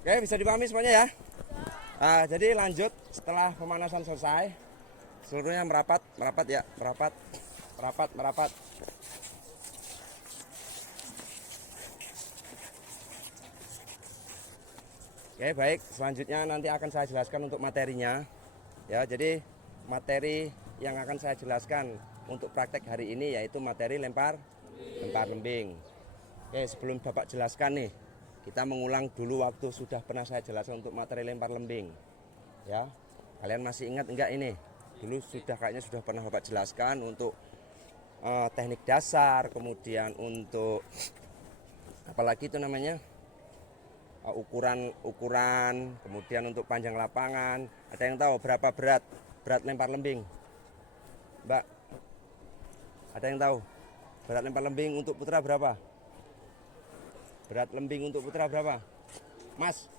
Oke, bisa dipahami semuanya ya. Jadi lanjut setelah pemanasan selesai, seluruhnya merapat ya, merapat. Oke, baik. Selanjutnya nanti akan saya jelaskan untuk materinya. Ya, jadi materi yang akan saya jelaskan untuk praktek hari ini yaitu materi lempar lembing. Oke, sebelum Bapak jelaskan nih, kita mengulang dulu waktu sudah pernah saya jelaskan untuk materi lempar lembing. Ya, kalian masih ingat enggak ini? Dulu kayaknya sudah pernah Bapak jelaskan untuk teknik dasar, kemudian untuk apalagi itu namanya ukuran, kemudian untuk panjang lapangan. Ada yang tahu berapa berat lempar lembing? Mbak, ada yang tahu berat lempar lembing untuk putra berapa? Berat lembing untuk putra berapa? Mas,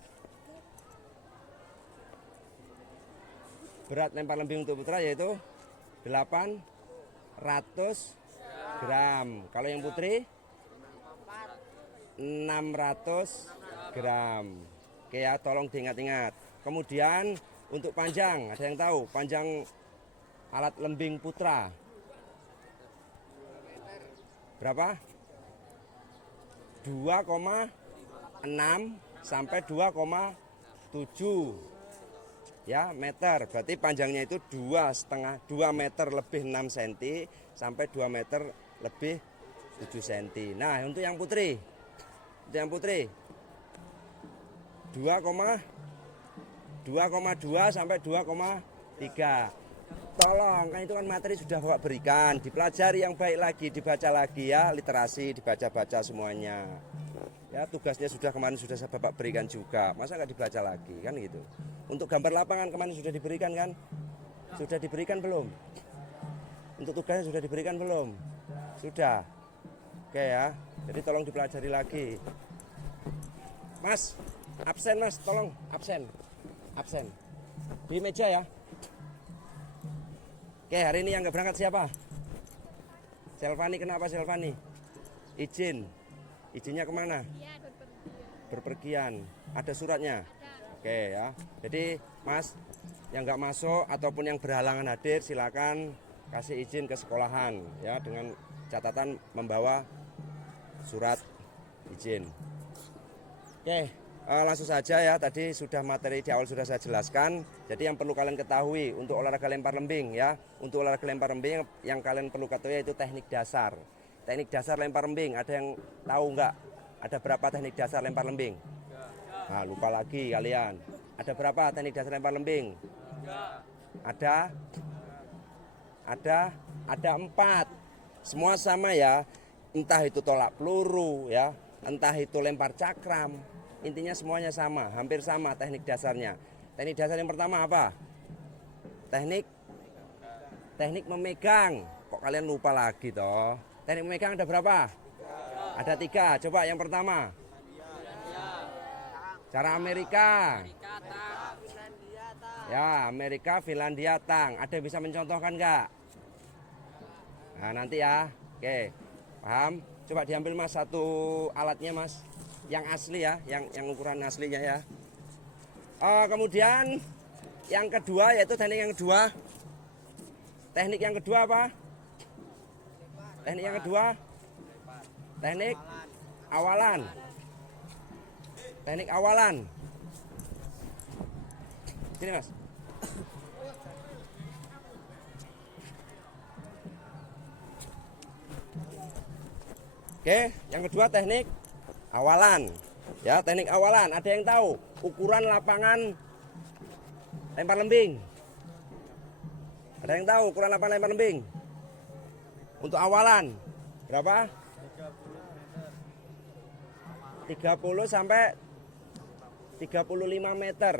berat lempar lembing untuk putra yaitu 800 gram. Kalau yang putri 600 gram. Oke ya, tolong diingat-ingat. Kemudian untuk panjang, ada yang tahu panjang alat lembing putra berapa? 2,6 sampai 2,7 ya meter. Berarti panjangnya itu 2 meter lebih 6 cm sampai 2 meter lebih 7 cm. Nah, untuk yang putri 2,2 sampai 2,3. Tolong, kan itu kan materi sudah Bapak berikan, dipelajari yang baik lagi, dibaca lagi ya, literasi dibaca-baca semuanya. Ya, tugasnya kemarin sudah Bapak berikan juga, masa nggak dibaca lagi kan gitu. Untuk gambar lapangan kemarin sudah diberikan kan? Sudah diberikan belum? Untuk tugasnya sudah diberikan belum? Sudah. Oke ya, jadi tolong dipelajari lagi. Mas, absen mas, tolong absen di meja ya. Oke, hari ini yang nggak berangkat siapa? Selvani. Kenapa Selvani? Izinnya kemana? Berpergian. Ada suratnya? Oke ya. Jadi mas yang nggak masuk ataupun yang berhalangan hadir silakan kasih izin ke sekolahan ya, dengan catatan membawa surat izin. Oke, langsung saja ya. Tadi sudah materi di awal sudah saya jelaskan. Jadi yang perlu kalian ketahui untuk olahraga lempar lembing ya. Untuk olahraga lempar lembing yang kalian perlu ketahui yaitu teknik dasar. Teknik dasar lempar lembing, ada yang tahu nggak? Ada berapa teknik dasar lempar lembing? Nah, lupa lagi kalian. Ada berapa teknik dasar lempar lembing? Ada 4. Semua sama ya. Entah itu tolak peluru ya, entah itu lempar cakram, intinya semuanya sama, hampir sama teknik dasarnya. Teknik dasar yang pertama apa? Teknik memegang. Kok kalian lupa lagi toh? Teknik memegang ada berapa? Ada 3. Coba yang pertama. Cara Amerika. Ya, Amerika, Finlandia, tang. Ada yang bisa mencontohkan nggak? Nah, nanti ya. Oke. Paham? Coba diambil mas satu alatnya mas, yang asli ya, yang ukuran aslinya ya. Kemudian yang kedua yaitu teknik yang kedua Teknik yang kedua apa? Teknik yang kedua? Teknik awalan. Teknik awalan. Sini Mas. Oke, yang kedua teknik awalan. Ya, teknik awalan. Ada yang tahu ukuran lapangan lempar lembing? Ada yang tahu ukuran lapangan lempar lembing? Untuk awalan berapa? 30 sampai 35 meter.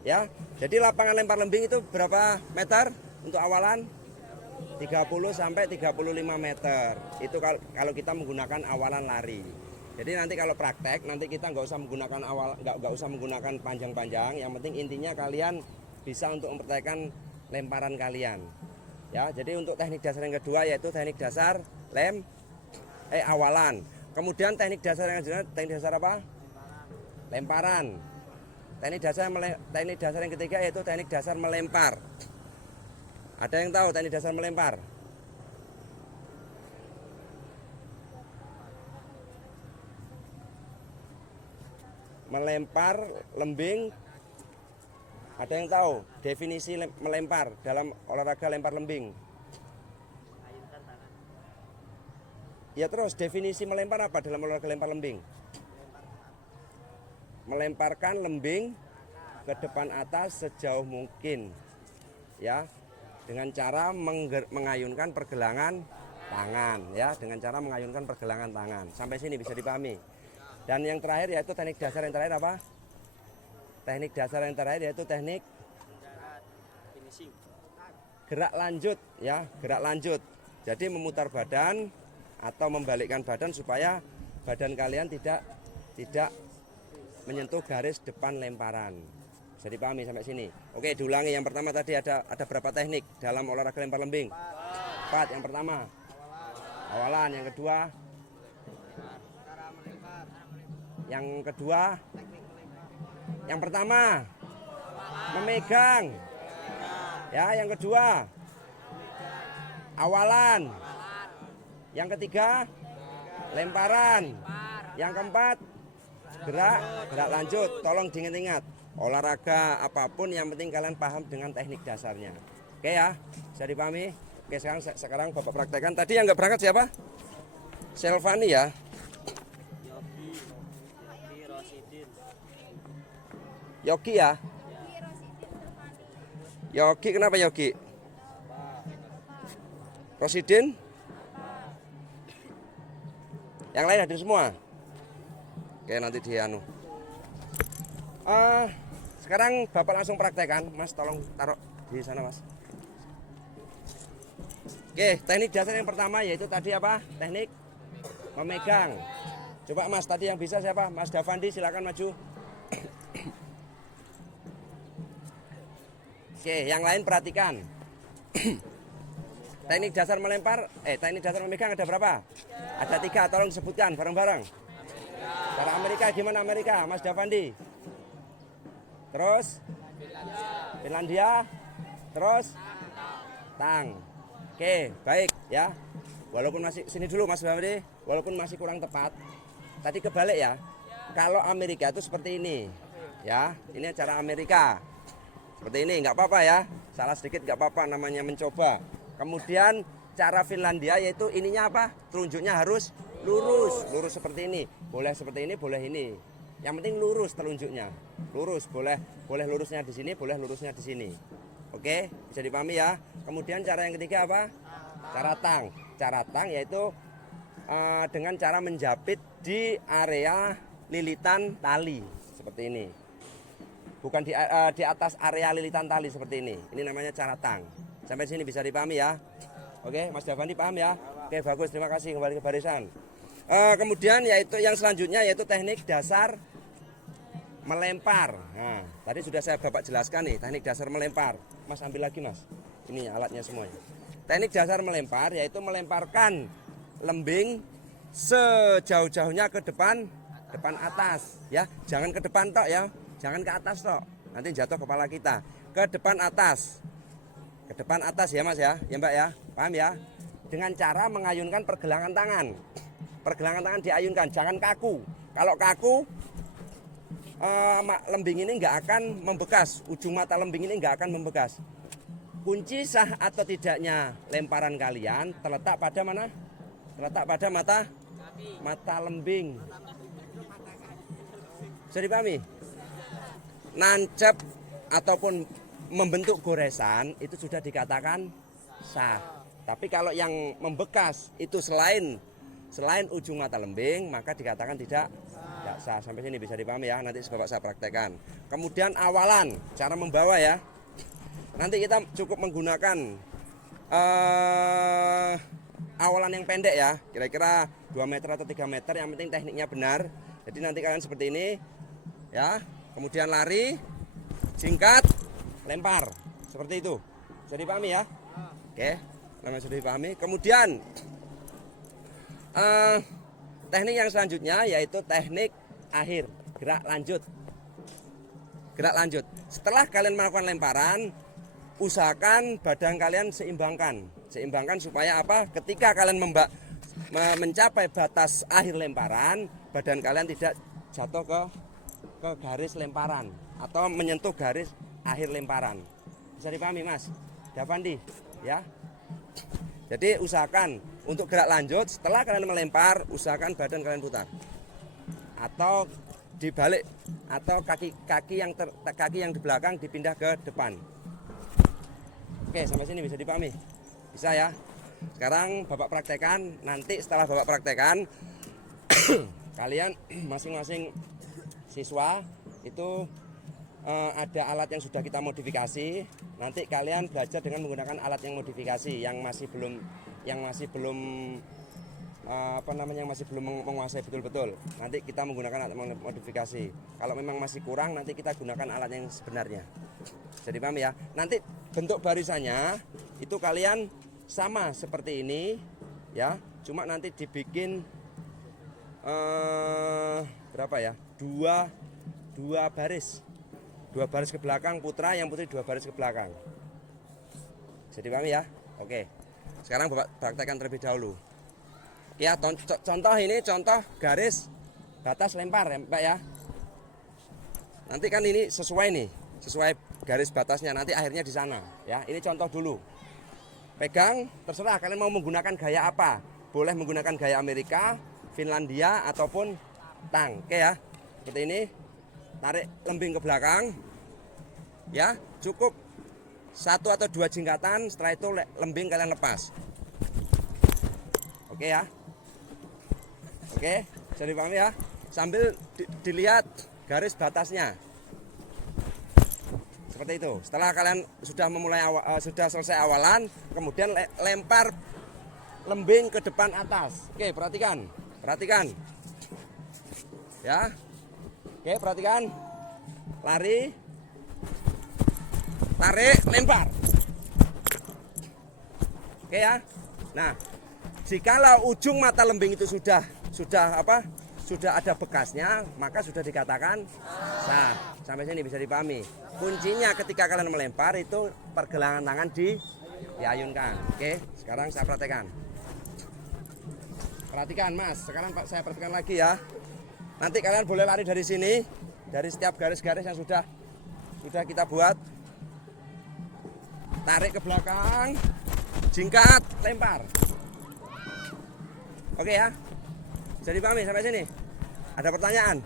Ya. Jadi lapangan lempar lembing itu berapa meter untuk awalan? 30 sampai 35 meter. Itu kalau kita menggunakan awalan lari. Jadi nanti kalau praktek nanti kita nggak usah menggunakan nggak usah menggunakan panjang-panjang. Yang penting intinya kalian bisa untuk mempertahankan lemparan kalian. Ya, jadi untuk teknik dasar yang kedua yaitu teknik dasar awalan. Kemudian teknik dasar yang kedua, teknik dasar apa? Lemparan. Teknik dasar yang ketiga yaitu teknik dasar melempar. Ada yang tahu teknik dasar melempar? Melempar lembing. Ada yang tahu definisi melempar dalam olahraga lempar lembing? Ya, terus definisi melempar apa dalam olahraga lempar lembing? Melemparkan lembing ke depan atas sejauh mungkin. Ya, dengan cara mengayunkan pergelangan tangan, ya, dengan cara mengayunkan pergelangan tangan. Sampai sini bisa dipahami. Dan yang terakhir yaitu teknik dasar yang terakhir apa? Teknik dasar yang terakhir yaitu teknik gerak lanjut, ya, gerak lanjut. Jadi memutar badan atau membalikkan badan supaya badan kalian tidak menyentuh garis depan lemparan. Bisa dipahami sampai sini. Oke, diulangi. Yang pertama tadi ada berapa teknik dalam olahraga lempar lembing? 4. Yang pertama awalan, yang kedua yang pertama memegang, ya, yang kedua awalan, yang ketiga lemparan, yang keempat gerak lanjut. Tolong diingat-ingat, olahraga apapun yang penting kalian paham dengan teknik dasarnya. Oke ya, bisa dipahami. Oke, sekarang Bapak praktekkan. Tadi yang nggak berangkat siapa? Selvani ya. Yogi ya. Yogi, kenapa Yogi? Rosidin? Yang lain hadir semua? Oke, nanti dianu. Sekarang Bapak langsung praktekkan. Mas, tolong taruh di sana, Mas. Oke, teknik dasar yang pertama yaitu tadi apa? Teknik memegang. Coba Mas, tadi yang bisa siapa? Mas Davandi, silakan maju. Oke, yang lain perhatikan. Teknik dasar melempar, teknik dasar memegang ada berapa? Ada 3, tolong disebutkan bareng-bareng. Cara Amerika gimana Amerika, Mas Davandi? Terus? Finlandia. Terus? Tang. Oke, baik ya. Walaupun masih, sini dulu Mas Davandi, walaupun masih kurang tepat. Tadi kebalik ya. Kalau Amerika itu seperti ini. Ya, ini cara Amerika. Seperti ini, nggak apa-apa ya. Salah sedikit nggak apa-apa, namanya mencoba. Kemudian cara Finlandia yaitu ininya apa? Telunjuknya harus lurus, lurus seperti ini. Boleh seperti ini, boleh ini. Yang penting lurus telunjuknya. Lurus, boleh lurusnya di sini, boleh lurusnya di sini. Oke, bisa dipahami ya. Kemudian cara yang ketiga apa? Cara tang. Cara tang yaitu dengan cara menjapit di area lilitan tali seperti ini. Bukan di atas area lilitan tali seperti ini. Ini namanya cara tang. Sampai sini bisa dipahami ya. Oke, Mas Davandi paham ya? Oke, bagus, terima kasih, kembali ke barisan. Kemudian yaitu yang selanjutnya yaitu teknik dasar melempar. Nah, tadi sudah saya Bapak jelaskan nih, teknik dasar melempar. Mas ambil lagi Mas. Ini alatnya semuanya. Teknik dasar melempar yaitu melemparkan lembing sejauh-jauhnya ke depan atas ya. Jangan ke depan tok ya. Jangan ke atas tok. Nanti jatuh kepala kita. Ke depan atas. Ke depan atas ya Mas ya, ya Mbak ya, paham ya? Dengan cara mengayunkan pergelangan tangan. Pergelangan tangan diayunkan, jangan kaku. Kalau kaku, lembing ini nggak akan membekas. Ujung mata lembing ini nggak akan membekas. Kunci sah atau tidaknya lemparan kalian terletak pada mana? Terletak pada mata lembing. Bisa dipahami? Nancep ataupun membentuk goresan itu sudah dikatakan sah. Tapi kalau yang membekas itu selain ujung mata lembing, maka dikatakan tidak sah. Sampai sini bisa dipahami ya. Nanti Bapak saya praktekkan. Kemudian awalan, cara membawa ya. Nanti kita cukup menggunakan awalan yang pendek ya. Kira-kira 2 meter atau 3 meter. Yang penting tekniknya benar. Jadi nanti kalian seperti ini ya. Kemudian lari, singkat, lempar. Seperti itu. Bisa dipahami ya? Oke, namanya sudah dipahami. Kemudian teknik yang selanjutnya yaitu teknik akhir, gerak lanjut. Gerak lanjut. Setelah kalian melakukan lemparan, usahakan badan kalian seimbangkan. Seimbangkan supaya apa? Ketika kalian mencapai batas akhir lemparan, badan kalian tidak jatuh ke garis lemparan atau menyentuh garis akhir lemparan. Bisa dipahami Mas? Dapandi ya. Jadi usahakan untuk gerak lanjut setelah kalian melempar, usahakan badan kalian putar atau dibalik atau kaki yang di belakang dipindah ke depan. Oke, sampai sini bisa dipahami? Bisa ya. Sekarang Bapak praktekkan. Nanti setelah Bapak praktekkan kalian masing-masing siswa itu ada alat yang sudah kita modifikasi. Nanti kalian belajar dengan menggunakan alat yang modifikasi yang masih belum menguasai betul-betul. Nanti kita menggunakan alat modifikasi. Kalau memang masih kurang, nanti kita gunakan alat yang sebenarnya. Jadi paham ya. Nanti bentuk barisannya itu kalian sama seperti ini ya. Cuma nanti dibikin berapa ya? Dua baris. 2 baris ke belakang putra, yang putri 2 baris ke belakang. Jadi paham ya? Oke. Sekarang Bapak praktekkan terlebih dahulu. Ya, contoh ini contoh garis batas lempar ya, Pak ya. Nanti kan ini sesuai nih, sesuai garis batasnya. Nanti akhirnya di sana, ya. Ini contoh dulu. Pegang, terserah kalian mau menggunakan gaya apa. Boleh menggunakan gaya Amerika, Finlandia ataupun tang. Oke ya. Seperti ini. Tarik lembing ke belakang. Ya, cukup 1 atau 2 jingkatan, setelah itu lembing kalian lepas. Oke ya. Oke, bisa dipahami ya. Sambil dilihat garis batasnya. Seperti itu. Setelah kalian sudah sudah selesai awalan, kemudian lempar lembing ke depan atas. Oke, perhatikan. Perhatikan. Ya. Oke, perhatikan. Lari. Tarik, lempar. Oke ya. Nah, jikalau ujung mata lembing itu sudah ada bekasnya, maka sudah dikatakan sah. Sampai sini bisa dipahami. Kuncinya ketika kalian melempar itu pergelangan tangan diayunkan. Oke, sekarang saya praktekkan. Perhatikan Mas, sekarang Pak saya perhatikan lagi ya. Nanti kalian boleh lari dari sini, dari setiap garis-garis yang sudah kita buat. Tarik ke belakang, jingkat, lempar. Oke ya. Bisa dipahami sampai sini? Ada pertanyaan?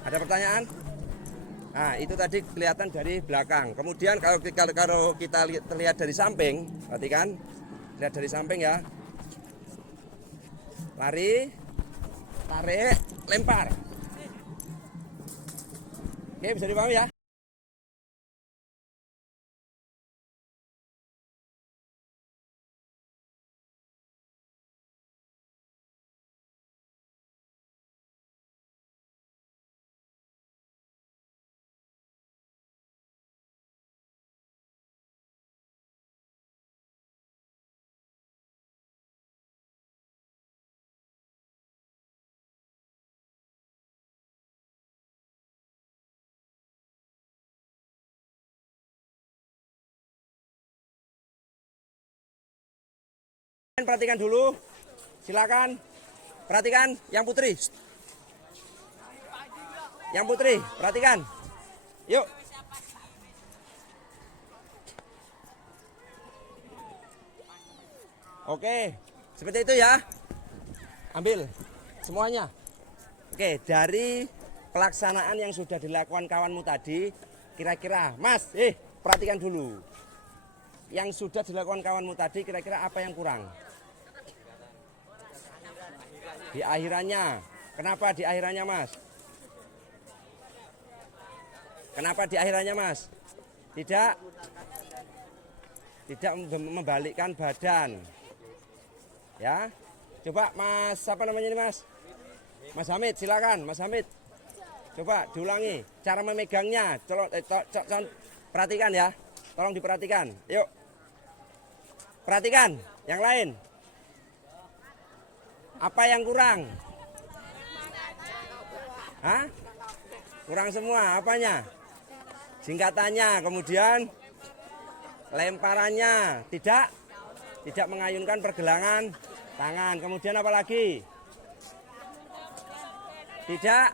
Ada pertanyaan? Nah, itu tadi kelihatan dari belakang. Kemudian kalau kita terlihat dari samping, perhatikan, lihat dari samping ya. Lari, tarik, lempar. Oke, bisa dipahami ya? lain perhatikan dulu. Silakan. Perhatikan yang putri. Yang putri, perhatikan. Yuk. Oke, seperti itu ya. Ambil semuanya. Oke, dari pelaksanaan yang sudah dilakukan kawanmu tadi, kira-kira, Mas, perhatikan dulu. Yang sudah dilakukan kawanmu tadi, kira-kira apa yang kurang? Di akhirannya. Kenapa di akhirannya, Mas? Kenapa di akhirannya, Mas? Tidak membalikkan badan. Ya. Coba Mas, apa namanya ini, Mas? Mas Hamid, silakan, Mas Hamid. Coba diulangi cara memegangnya. Perhatikan ya. Tolong diperhatikan. Yuk. Perhatikan yang lain. Apa yang kurang? Hah? Kurang semua, apanya? Singkatannya, kemudian lemparannya, tidak mengayunkan pergelangan tangan. Kemudian apa lagi? Tidak.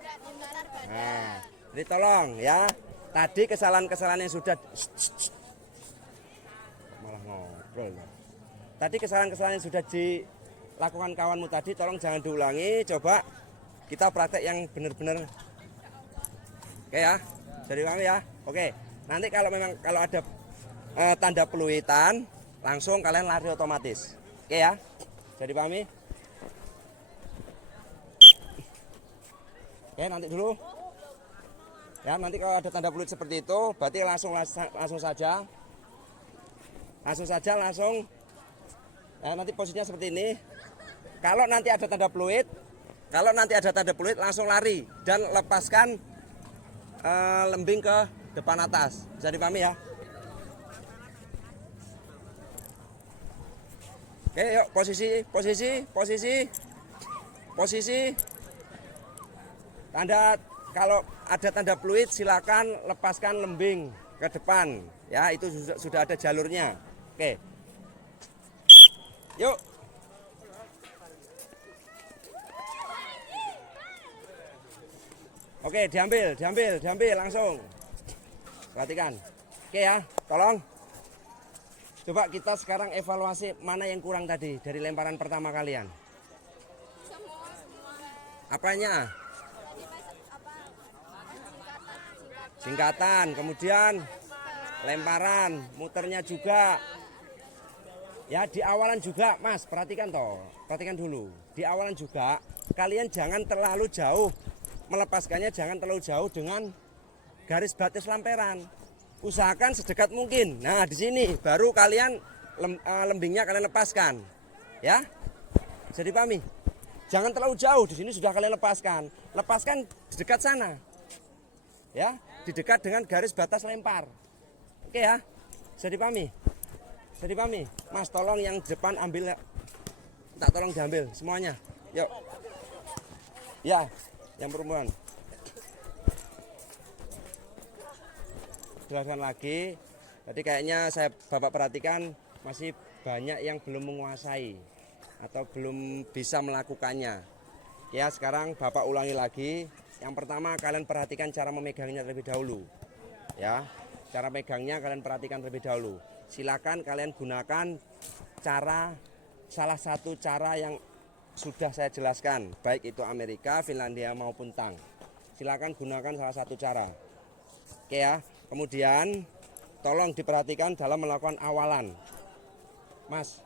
Nah, jadi tolong ya. Tadi kesalahan-kesalahan yang sudah malah ngobrol. Tadi kesalahan-kesalahan yang sudah dilakukan kawanmu tadi, tolong jangan diulangi. Coba kita praktek yang benar-benar. Oke ya. Jadi paham ya. Oke. Nanti kalau ada tanda peluitan, langsung kalian lari otomatis. Oke ya. Jadi pahami? Oke, nanti dulu. Ya, nanti kalau ada tanda peluit seperti itu, berarti langsung saja. Ya, nanti posisinya seperti ini. Kalau nanti ada tanda peluit, langsung lari dan lepaskan lembing ke depan atas. Bisa dipahami ya? Oke, yuk posisi. Kalau ada tanda peluit, silakan lepaskan lembing ke depan. Ya, itu sudah ada jalurnya. Oke. Yuk. Oke, diambil langsung. Perhatikan. Oke ya, tolong. Coba kita sekarang evaluasi mana yang kurang tadi dari lemparan pertama kalian. Apanya? Singkatan, kemudian lemparan, muternya juga. Ya, di awalan juga, Mas, perhatikan dulu. Di awalan juga, kalian jangan terlalu jauh melepaskannya, jangan terlalu jauh dengan garis batas lemperan. Usahakan sedekat mungkin. Nah, di sini baru kalian lembingnya kalian lepaskan. Ya. Bisa dipahami? Jangan terlalu jauh, di sini sudah kalian lepaskan. Lepaskan di dekat sana. Ya, di dekat dengan garis batas lempar. Oke ya. Bisa dipahami? Mas, tolong yang depan ambil. Tak, tolong diambil semuanya. Yuk. Ya, yang perempuan. Jelaskan lagi. Tadi kayaknya Bapak perhatikan masih banyak yang belum menguasai atau belum bisa melakukannya. Ya, sekarang Bapak ulangi lagi. Yang pertama, kalian perhatikan cara memegangnya terlebih dahulu. Ya, cara megangnya kalian perhatikan terlebih dahulu. Silakan kalian gunakan salah satu cara yang sudah saya jelaskan, baik itu Amerika, Finlandia maupun Tang. Silakan gunakan salah satu cara. Oke ya. Kemudian tolong diperhatikan dalam melakukan awalan. Mas,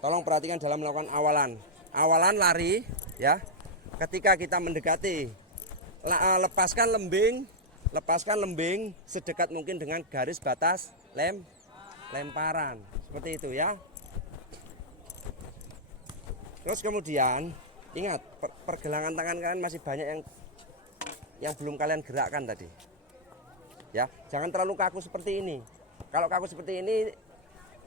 tolong perhatikan dalam melakukan awalan. Awalan lari ya. Ketika kita mendekati, lepaskan lembing sedekat mungkin dengan garis batas lemparan. Seperti itu ya. Terus kemudian ingat, pergelangan tangan kalian masih banyak yang belum kalian gerakkan tadi. Ya, jangan terlalu kaku seperti ini. Kalau kaku seperti ini,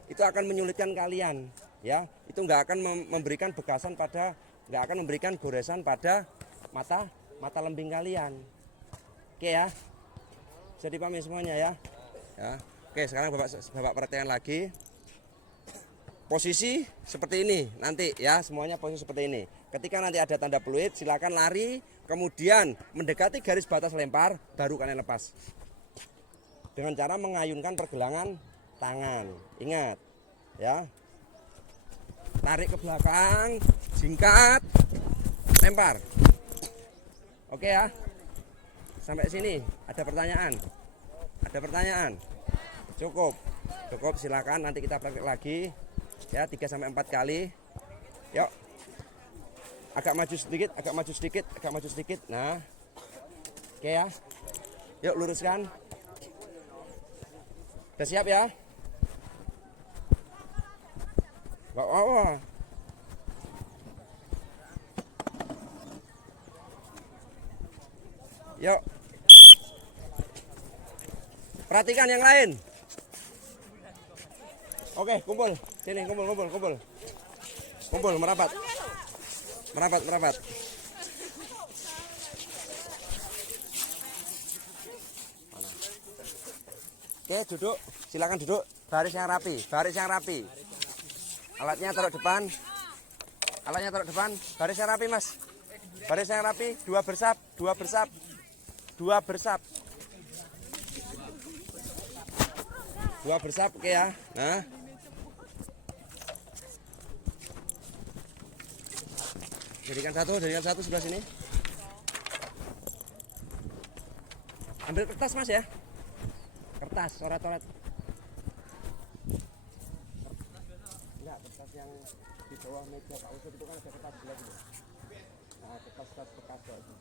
itu akan menyulitkan kalian. Ya, itu nggak akan memberikan begasan nggak akan memberikan goresan pada mata lembing kalian. Oke ya, bisa dipahami semuanya ya. Ya. Oke, sekarang bapak perhatikan lagi. posisi seperti ini nanti ya, semuanya posisi seperti ini. Ketika nanti ada tanda peluit, silakan lari, kemudian mendekati garis batas lempar, baru kalian lepas. Dengan cara mengayunkan pergelangan tangan. Ingat, ya. Tarik ke belakang, singkat, lempar. Oke ya. Sampai sini ada pertanyaan? Ada pertanyaan? Cukup. Cukup, silakan nanti kita praktek lagi. Ya, 3 sampai 4 kali. Yuk. Agak maju sedikit, agak maju sedikit, agak maju sedikit. Nah. Oke ya. Yuk luruskan. Udah siap ya? Oh. Yuk. Perhatikan yang lain. Oke, kumpul. Sini, kumpul. Kumpul, merapat. Merapat. Oke, duduk. Silakan duduk. Baris yang rapi. Alatnya taruh depan. Baris yang rapi, Mas. Baris yang rapi. Dua bersap. Dua bersap, oke ya. Nah. Jadikan satu sebelah sini. Ambil kertas, Mas ya. Kertas, coret-coret. Enggak, kertas yang di bawah meja Pak Usut itu kan ada kertas sebelah itu. Nah, kertas bekas itu.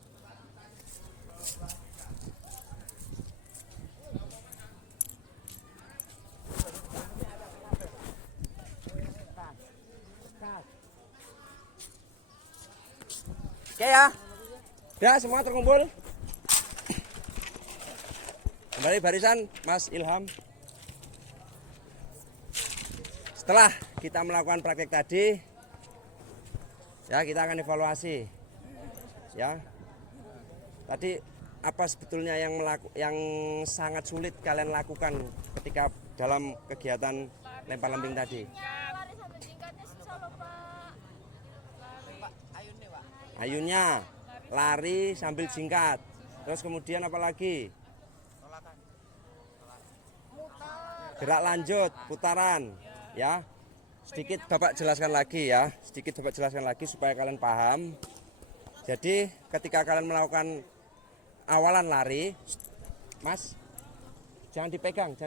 Oke ya. Ya, semua terkumpul. Kembali barisan, Mas Ilham. Setelah kita melakukan praktek tadi, ya kita akan evaluasi. Ya. Tadi apa sebetulnya yang sangat sulit kalian lakukan ketika dalam kegiatan lempar lembing tadi? Ayunnya, lari sambil jingkat. Terus kemudian apa lagi? Gerak lanjut, putaran, ya. Sedikit Bapak jelaskan lagi ya, supaya kalian paham. Jadi ketika kalian melakukan awalan lari, Mas, jangan dipegang.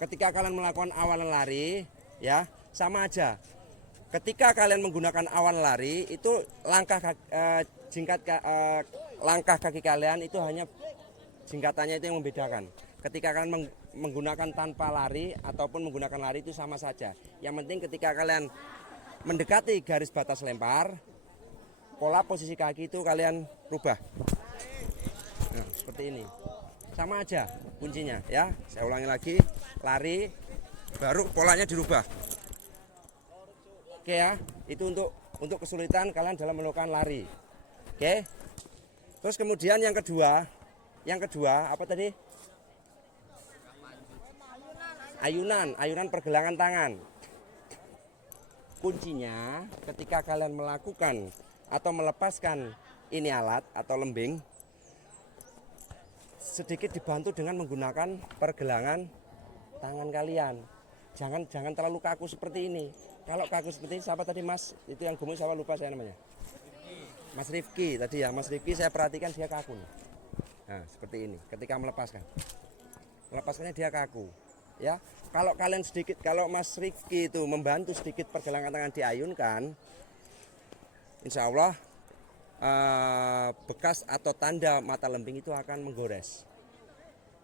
Ketika kalian melakukan awalan lari, ya sama aja. Ketika kalian menggunakan awan lari itu langkah kaki kalian itu hanya jingkatannya itu yang membedakan. Ketika kalian menggunakan tanpa lari ataupun menggunakan lari itu sama saja. Yang penting ketika kalian mendekati garis batas lempar, pola posisi kaki itu kalian rubah. Nah, seperti ini. Sama aja kuncinya ya. Saya ulangi lagi, lari baru polanya dirubah. Oke ya, itu untuk kesulitan kalian dalam melakukan lari. Oke. Terus kemudian yang kedua apa tadi? Ayunan pergelangan tangan. Kuncinya ketika kalian melakukan atau melepaskan ini alat atau lembing, sedikit dibantu dengan menggunakan pergelangan tangan kalian. Jangan terlalu kaku seperti ini. Kalau kaku seperti ini, siapa tadi Mas? Itu yang gemuk siapa, lupa saya namanya. Mas Rifki tadi ya, Mas Rifki saya perhatikan dia kaku. Nah, seperti ini. Ketika melepaskannya dia kaku. Ya, kalau Mas Rifki itu membantu sedikit pergelangan tangan diayunkan, insya Allah bekas atau tanda mata lembing itu akan menggores.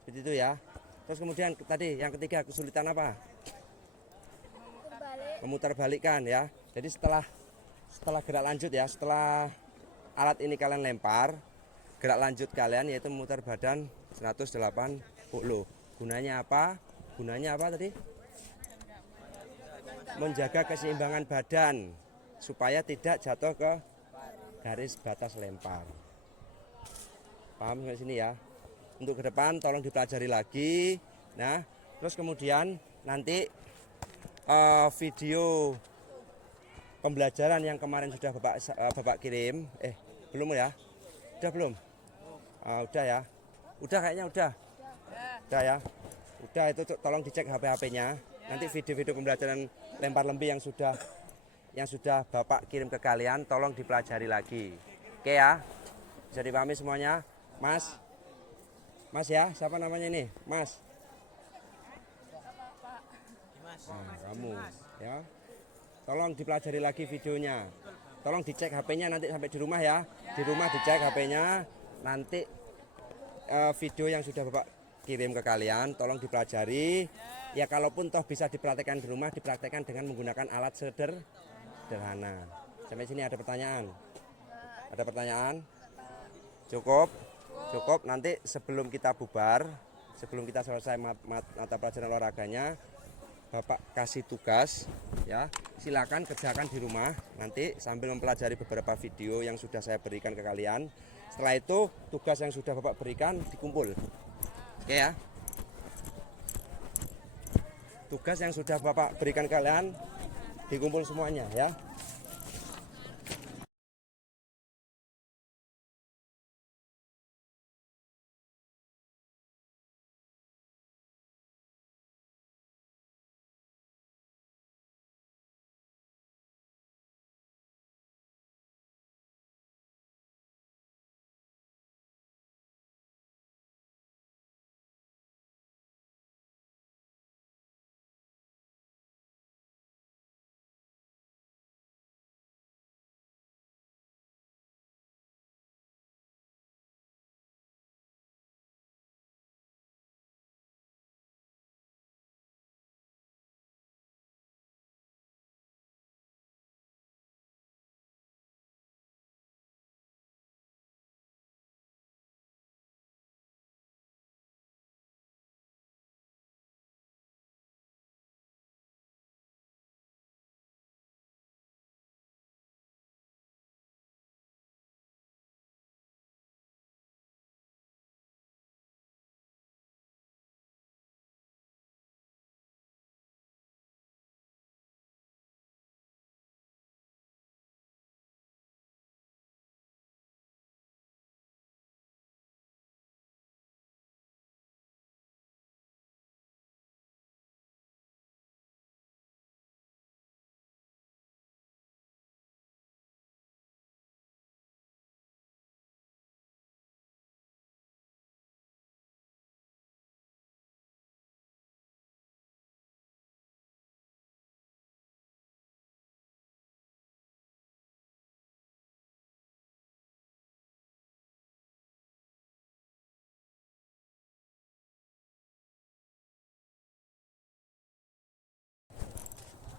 Seperti itu ya. Terus kemudian tadi yang ketiga kesulitan apa? Memutarbalikkan ya. Jadi setelah gerak lanjut ya, setelah alat ini kalian lempar, gerak lanjut kalian yaitu memutar badan 180. Gunanya apa? Tadi? Menjaga keseimbangan badan supaya tidak jatuh ke garis batas lempar. Paham sampai sini ya? Untuk ke depan tolong dipelajari lagi. Nah, terus kemudian nanti video pembelajaran yang kemarin sudah Bapak kirim. Belum ya? Udah belum? Udah ya? Udah kayaknya udah. Udah ya? Udah, itu tolong dicek HP-nya. Nanti video-video pembelajaran lempar lembi yang sudah Bapak kirim ke kalian tolong dipelajari lagi. Oke ya? Bisa dipahami semuanya? Mas? Mas ya? Siapa namanya ini? Mas? Nah, kamu ya. Tolong dipelajari lagi videonya. Tolong dicek HP-nya nanti sampai di rumah ya. Di rumah dicek HP-nya. Nanti video yang sudah Bapak kirim ke kalian tolong dipelajari. Ya kalaupun toh bisa dipraktekkan di rumah, dipraktekkan dengan menggunakan alat sederhana. Sampai sini ada pertanyaan? Ada pertanyaan? Cukup? Cukup. Nanti sebelum kita bubar, sebelum kita selesai mata pelajaran olahraganya, Bapak kasih tugas ya, silakan kerjakan di rumah nanti sambil mempelajari beberapa video yang sudah saya berikan ke kalian. Setelah itu tugas yang sudah Bapak berikan dikumpul. Oke ya. Tugas yang sudah Bapak berikan ke kalian dikumpul semuanya ya.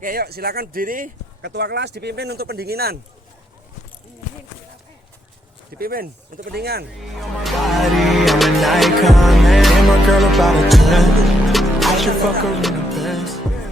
Oke, yuk silakan berdiri. Ketua kelas dipimpin untuk pendinginan. Dipimpin untuk pendinginan. I'm an icon, man. And my girl about a 10. I should fuck her in the Benz.